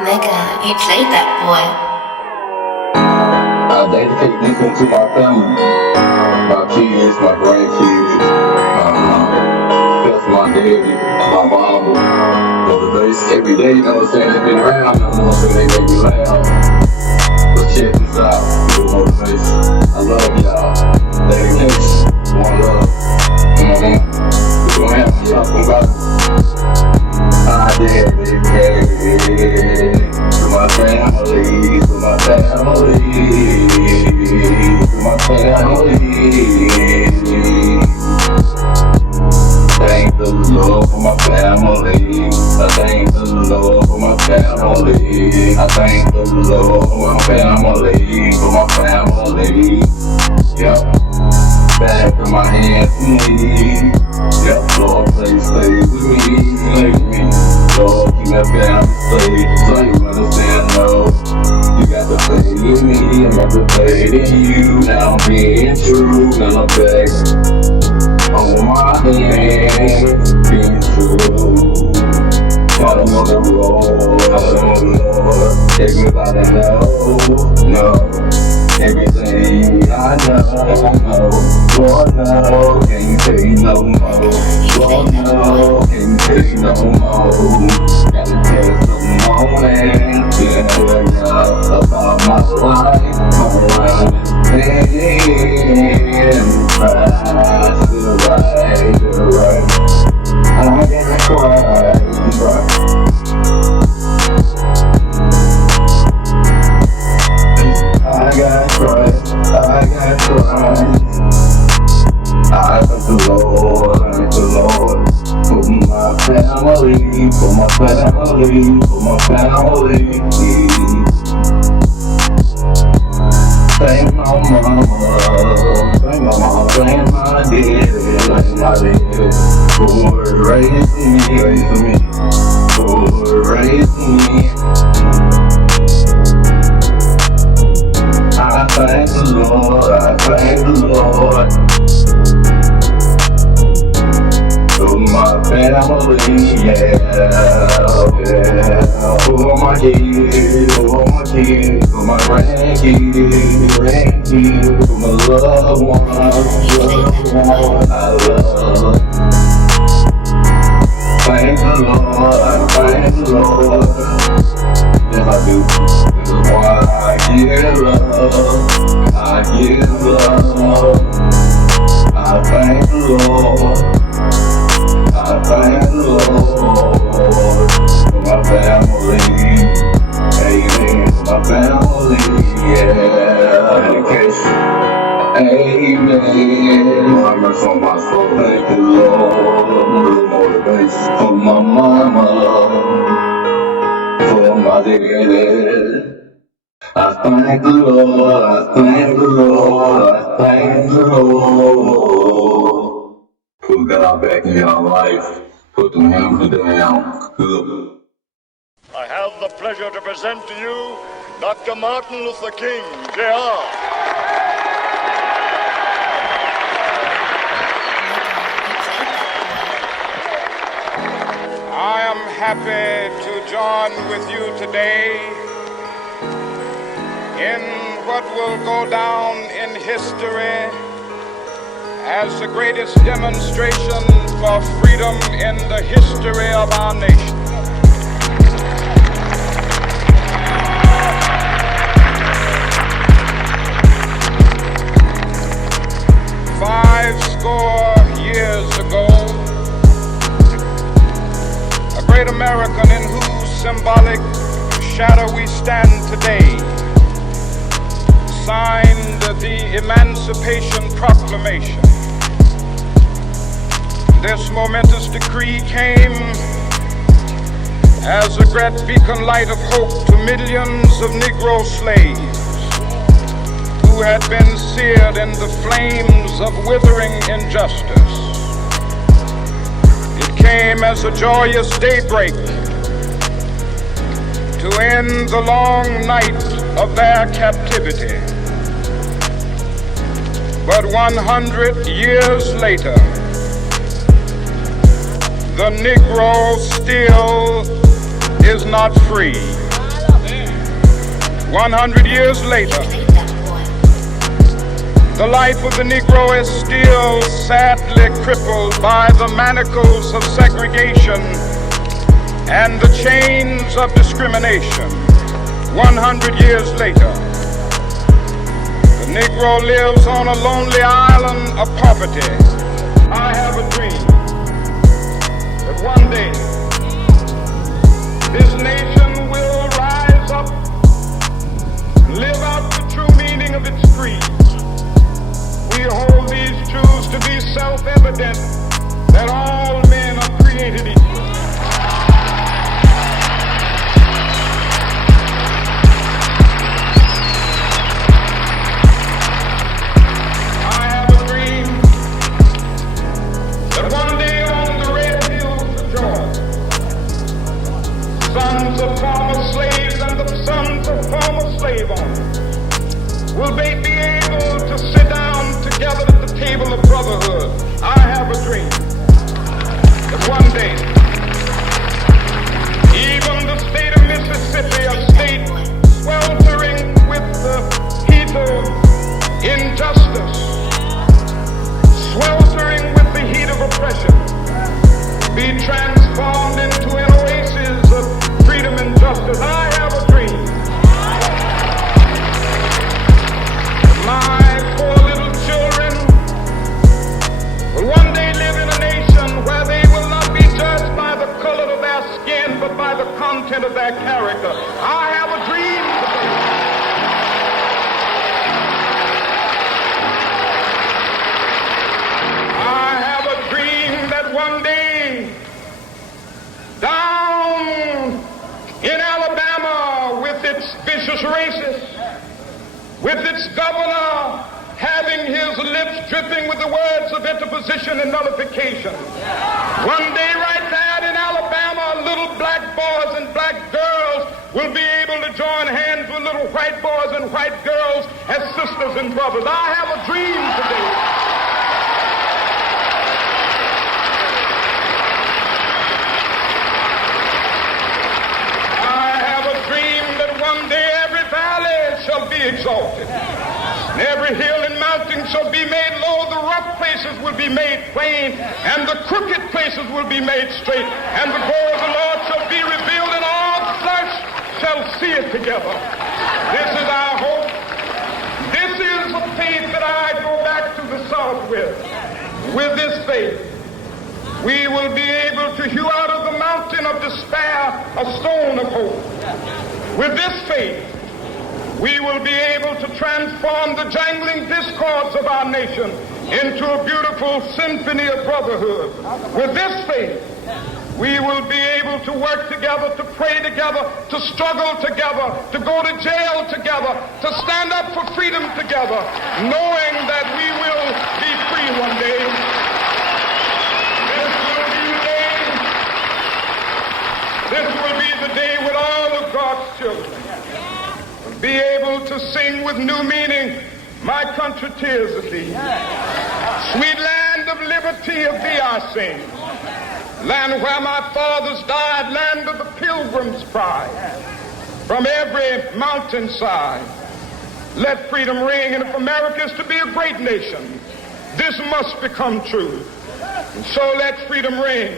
Nigga, he played that boy. I dedicate this one to my family, my kids, my grandkids, that's my daddy, my mama, for the base every day, you know what I'm saying? They've been around, you know what I'm saying? They make me laugh. But check this out, good motivation. I love y'all. Dedication, one love. We're gonna have to talk about it. I dedicate to my family, to my family, to my family. Thank the Lord for my family. I thank the Lord for my family. I thank the Lord for my family, for my family. Yep. Back in my hands, me. Yep, Lord, please stay with me, save me. Lord, keep my family safe. So you understand, no. You got to faith in me, I got to faith in you. Now I'm being true, now I'm back on my hands, being true. Out on the road, Lord, everybody know. Everything I know, Lord, no, can't take no more. Lord, no, can't take no more. Gotta tell some morning, yeah, about my life, and right to the right. I gotta cry, I got Christ. I thank the Lord, for my family, for my family, for my family. Thank my mama, thank my daddy, for raising me, for raising me. I thank the Lord, for my family, yeah. For my kids, for my grandkids, for my loved ones, I love. Thank the Lord, yes I do. This is why I give love, I thank the Lord, for my family, amen, for my family, yeah, dedication, amen, my mercy on my soul, thank the Lord, good motivation, for my mama, for my daddy. I thank the Lord, Put God back in your life, put the hammer down, good. I have the pleasure to present to you Dr. Martin Luther King, Jr. I am happy to join with you today in what will go down in history as the greatest demonstration for freedom in the history of our nation. Years ago, a great American in whose symbolic shadow we stand today signed the Emancipation Proclamation. This momentous decree came as a great beacon light of hope to millions of Negro slaves who had been seared in the flames of withering injustice. It came as a joyous daybreak to end the long night of their captivity. But 100 years later, the Negro still is not free. 100 years later, the life of the Negro is still sadly crippled by the manacles of segregation and the chains of discrimination. 100 years later, the Negro lives on a lonely island of poverty. I have a dream that one day this nation will rise up and live out the true meaning of its creed. We hold these truths to be self-evident, that all men are created equal. I have a dream that one day on the red hills of Georgia, sons of former slaves and the sons of former slave owners will they be able to sit down together at the table of brotherhood. I have a dream that one day, even the state of Mississippi, a state sweltering with the heat of injustice, sweltering with the heat of oppression, be transformed into an oasis of freedom and justice. I have a dream. My poor little children will one day live in a nation where they will not be judged by the color of their skin, but by the content of their character. I have a dream today. I have a dream that one day, down in Alabama, with its vicious racists, with its governor having his lips dripping with the words of interposition and nullification. One day right there in Alabama, little black boys and black girls will be able to join hands with little white boys and white girls as sisters and brothers. I have a dream today. I have a dream that one day every valley shall be exalted, and every hill and mountain shall be made low. The rough places will be made plain, and the crooked places will be made straight, and the glory of the Lord shall be revealed, and all flesh shall see it together. This is our hope. This is the faith that I go back to the South with. With this faith, we will be able to hew out of the mountain of despair a stone of hope. With this faith, we will be able to transform the jangling discords of our nation into a beautiful symphony of brotherhood. With this faith, we will be able to work together, to pray together, to struggle together, to go to jail together, to stand up for freedom together, knowing that we will be free one day. This will be the day when all of God's children will be able to sing with new meaning, my country, 'tis of thee. Sweet land of liberty, of thee I sing. Land where my fathers died, land of the pilgrim's pride. From every mountainside, let freedom ring. And if America is to be a great nation, this must become true. And so let freedom ring.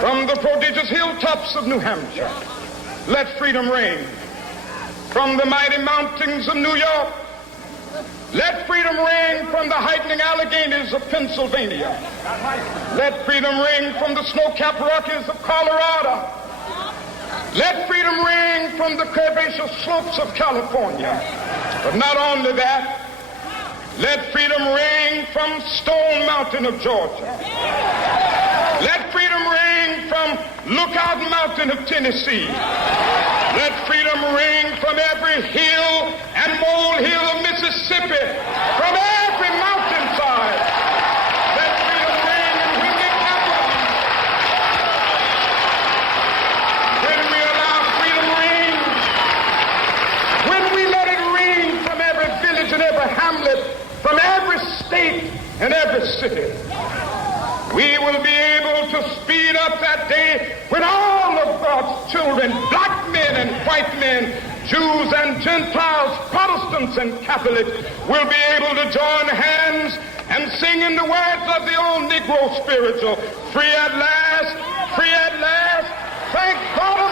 From the prodigious hilltops of New Hampshire, let freedom ring. From the mighty mountains of New York, let freedom ring. From the heightening Alleghenies of Pennsylvania, let freedom ring. From the snow-capped Rockies of Colorado, let freedom ring. From the curvaceous slopes of California. But not only that, let freedom ring from Stone Mountain of Georgia. Let freedom ring from Lookout Mountain of Tennessee. Let freedom ring from every hill and molehill of Mississippi, from every mountainside. Let freedom ring, and when they gather, when we allow freedom ring, when we let it ring from every village and every hamlet, from every state and every city, We will be able to speed up that day when all of God's children, black men and white men, Jews and Gentiles, Protestants and Catholics, will be able to join hands and sing in the words of the old Negro spiritual, free at last, thank God